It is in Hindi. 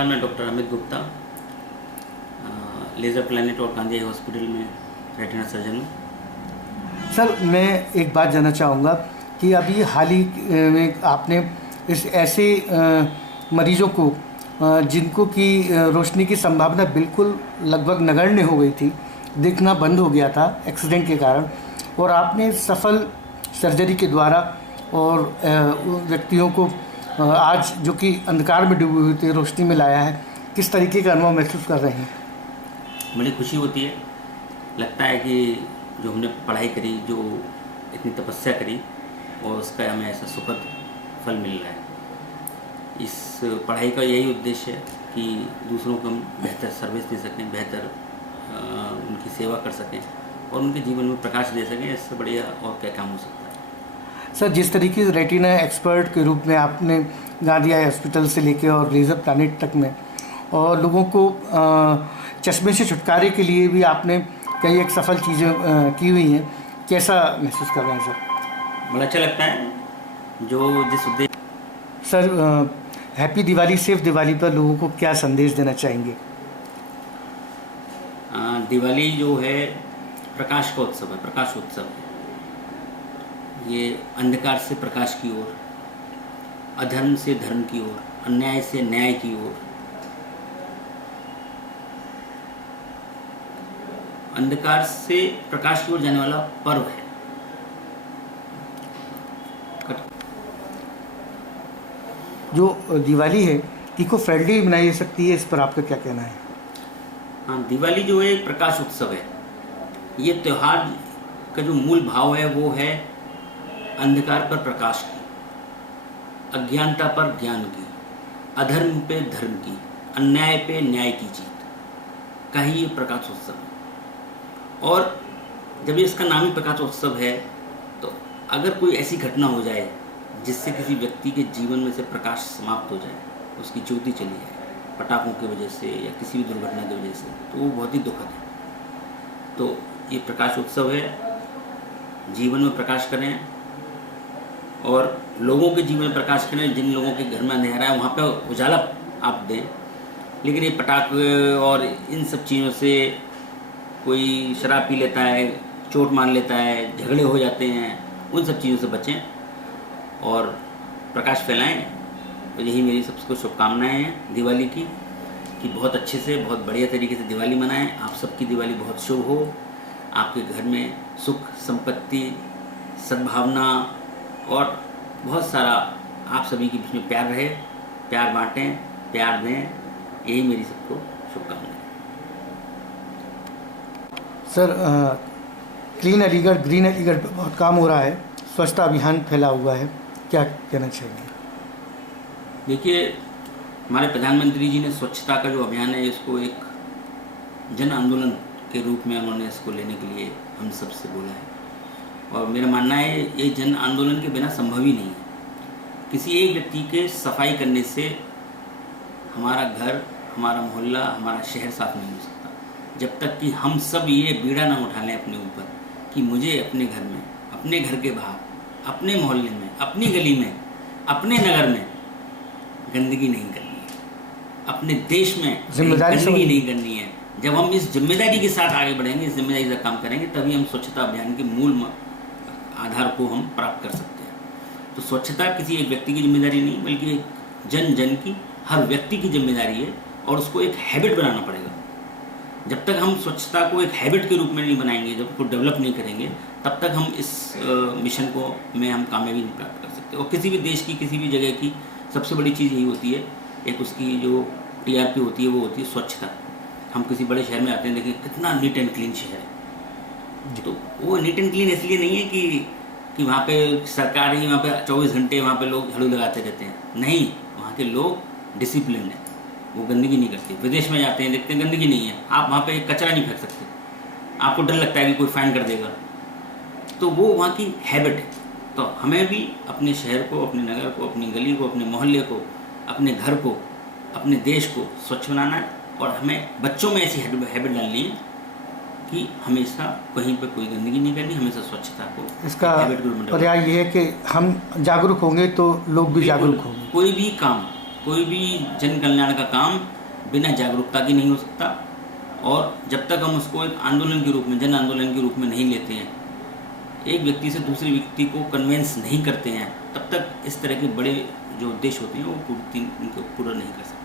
नमस्कार, मैं doctor Amit Gupta, laser planet और गांधी आई हॉस्पिटल में रेटिना सर्जन हूँ। सर, मैं एक बात जानना चाहूँगा कि अभी हाल ही में आपने इस ऐसे मरीजों को जिनको कि रोशनी की संभावना बिल्कुल लगभग नगण्य हो गई थी, दिखना बंद हो गया था एक्सीडेंट के कारण, और आपने सफल सर्जरी के द्वारा और उन व्यक्तियों को आज जो कि अंधकार में डूबे हुए थे रोशनी में लाया है। किस तरीके का अनुभव महसूस कर रहे हैं? बड़ी खुशी होती है। लगता है कि जो हमने पढ़ाई करी, जो इतनी तपस्या करी, और उसका हमें ऐसा सुखद फल मिल रहा है। इस पढ़ाई का यही उद्देश्य है कि दूसरों को हम बेहतर सर्विस दे सकें, बेहतर उनकी सेवा कर सकें और उनके जीवन में प्रकाश दे सकें। इससे बढ़िया और क्या काम हो सकता है। सर, जिस तरीके से रेटिना एक्सपर्ट के रूप में आपने गांधी आई हॉस्पिटल से लेके और लेज़र प्लैनेट तक में और लोगों को चश्मे से छुटकारे के लिए भी आपने कई एक सफल चीज़ें की हुई हैं, कैसा महसूस कर रहे हैं सर? बड़ा अच्छा लगता है जो जिस उद्देश्य। Sir, happy Diwali, safe Diwali पर लोगों को क्या संदेश देना चाहेंगे? दिवाली जो है प्रकाश का उत्सव है, प्रकाशोत्सव है। ये अंधकार से प्रकाश की ओर, अधर्म से धर्म की ओर, अन्याय से न्याय की ओर, अंधकार से प्रकाश की ओर जाने वाला पर्व है। जो दिवाली है, इको फ्रेंडली बनाई जा सकती है, इस पर आपका क्या कहना है? हाँ, दिवाली जो है प्रकाश उत्सव है। ये त्यौहार का जो मूल भाव है वो है अंधकार पर प्रकाश की, अज्ञानता पर ज्ञान की, अधर्म पे धर्म की, अन्याय पे न्याय की जीत का ही ये प्रकाशोत्सव है। और जब ये इसका नाम ही प्रकाशोत्सव है, तो अगर कोई ऐसी घटना हो जाए जिससे किसी व्यक्ति के जीवन में से प्रकाश समाप्त हो जाए, उसकी ज्योति चली जाए पटाखों की वजह से या किसी भी दुर्घटना की वजह से, तो वो बहुत ही दुखद है। तो ये प्रकाशोत्सव है, जीवन में प्रकाश करें और लोगों के जीवन में प्रकाश करें। जिन लोगों के घर में अंधेरा है वहाँ पे उजाला आप दें। लेकिन ये पटाखे और इन सब चीज़ों से कोई शराब पी लेता है, चोट मान लेता है, झगड़े हो जाते हैं, उन सब चीज़ों से बचें और प्रकाश फैलाएं। तो यही मेरी सबको शुभकामनाएं हैं दिवाली की, कि बहुत अच्छे से, बहुत बढ़िया तरीके से दिवाली मनाएं। आप सबकी दिवाली बहुत शुभ हो, आपके घर में सुख, संपत्ति, सद्भावना और बहुत सारा आप सभी के बीच में प्यार रहे, प्यार बांटें, प्यार दें। यही मेरी सबको शुभकामनाएं। Sir, clean Aligarh, green Aligarh पर बहुत काम हो रहा है, स्वच्छता अभियान फैला हुआ है, क्या कहना चाहिए? देखिए, हमारे प्रधानमंत्री जी ने स्वच्छता का जो अभियान है इसको एक जन आंदोलन के रूप में उन्होंने इसको लेने के लिए हम सबसे बोला है। और मेरा मानना है ये जन आंदोलन के बिना संभव ही नहीं है। किसी एक व्यक्ति के सफाई करने से हमारा घर, हमारा मोहल्ला, हमारा शहर साफ नहीं हो सकता। जब तक कि हम सब ये बीड़ा ना उठा लें अपने ऊपर कि मुझे अपने घर में, अपने घर के बाहर, अपने मोहल्ले में, अपनी गली में, अपने नगर में गंदगी नहीं करनी है, अपने देश में गंदगी नहीं करनी है। जब हम इस जिम्मेदारी के साथ आगे बढ़ेंगे, इस जिम्मेदारी से काम करेंगे, तभी हम स्वच्छता अभियान के मूल आधार को हम प्राप्त कर सकते हैं। तो स्वच्छता किसी एक व्यक्ति की जिम्मेदारी नहीं, बल्कि एक जन जन की, हर व्यक्ति की जिम्मेदारी है और उसको एक हैबिट बनाना पड़ेगा। जब तक हम स्वच्छता को एक हैबिट के रूप में नहीं बनाएंगे, जब उसको डेवलप नहीं करेंगे, तब तक हम इस मिशन को में हम कामयाबी नहीं प्राप्त कर सकते। और किसी भी देश की, किसी भी जगह की सबसे बड़ी चीज़ यही होती है, एक उसकी जो TRP होती है वो होती है स्वच्छता। हम किसी बड़े शहर में आते हैं, देखिए कितना नीट एंड क्लीन शहर है। तो वो नीट एंड क्लीन इसलिए नहीं है कि वहाँ पे सरकार ही, वहाँ पे 24 घंटे वहाँ पे लोग झाड़ू लगाते रहते हैं। नहीं, वहाँ के लोग डिसिप्लिन है, वो गंदगी नहीं करते। विदेश में जाते हैं, देखते हैं गंदगी नहीं है, आप वहाँ पे कचरा नहीं फेंक सकते, आपको डर लगता है कि कोई फाइन कर देगा। तो वो वहाँ की हैबिट है। तो हमें भी अपने शहर को, अपने नगर को, अपनी गली को, अपने मोहल्ले को, अपने घर को, अपने देश को स्वच्छ बनाना है। और हमें बच्चों में ऐसी हैबिट डालनी है कि हमेशा कहीं पर कोई गंदगी नहीं करनी, हमेशा स्वच्छता को इसका पर्याय ये है कि हम जागरूक होंगे तो लोग भी जागरूक होंगे। कोई भी काम कोई भी जन कल्याण का काम बिना जागरूकता की नहीं हो सकता, और जब तक हम उसको एक आंदोलन के रूप में, जन आंदोलन के रूप में नहीं लेते हैं, एक व्यक्ति से दूसरे व्यक्ति को कन्वेंस नहीं करते हैं, तब तक इस तरह के बड़े जो उद्देश्य होते हैं वो पूरा नहीं कर सकते।